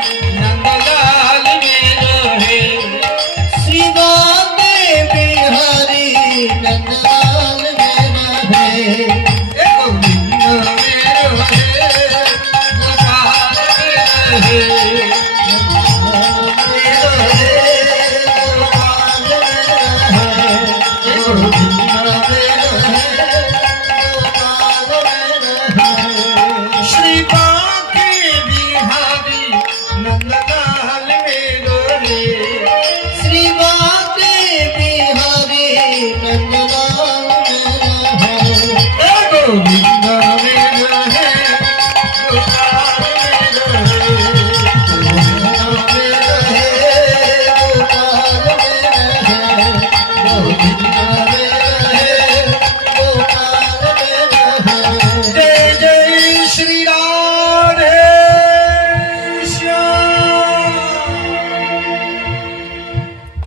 नंदलाल मेरो है श्री गोविंद बिहारी नंदलाल मेरा है गोविंद मेरो है गोपाल मेरो है